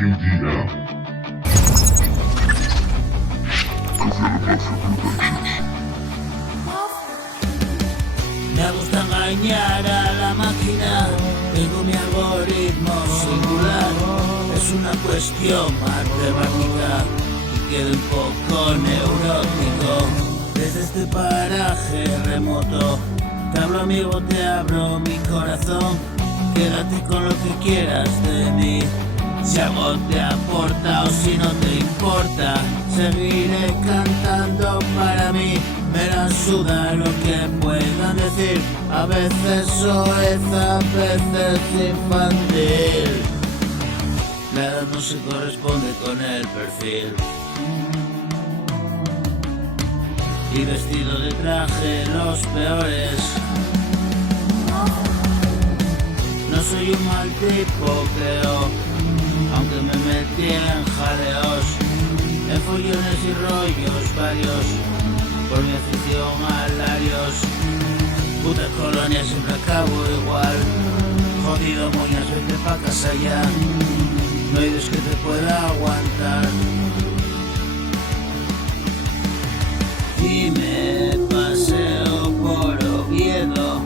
QDM. Me gusta engañar a la máquina, tengo mi algoritmo singular. Es una cuestión matemática y quedo un poco neurótico. Desde este paraje remoto, te hablo amigo, te abro mi corazón. Quédate con lo que quieras de mí. Si algo te aporta o si no te importa, seguiré cantando para mí. Me la suda lo que puedan decir. A veces soez, a veces infantil. La edad no se corresponde con el perfil. Y vestido de traje los peores. No soy un mal tipo, creo, aunque me metí en jaleos, en follones y rollos varios, por mi afición a Larios. Puta colonia, siempre acabo igual, jodido moñas, vete pa' casa ya. No hay Dios que te pueda aguantar. Y me paseo por Oviedo,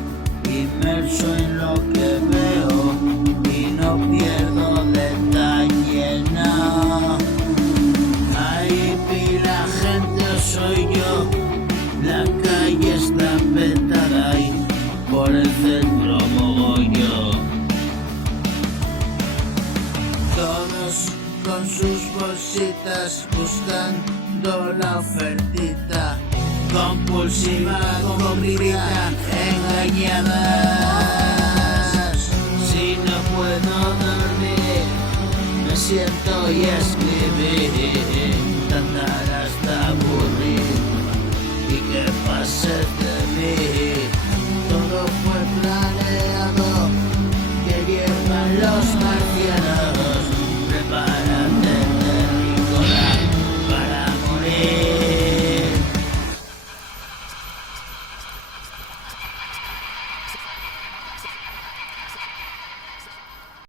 inmerso en lo que veo, y no pierdo detalle, no. Hay pila gente o soy yo, la calle está petada y por el centro mogollo. Todos con sus bolsitas buscando la ofertita, compulsiva, complicada, engañadas. Si no puedo dormir, me siento y escribir. Tantara.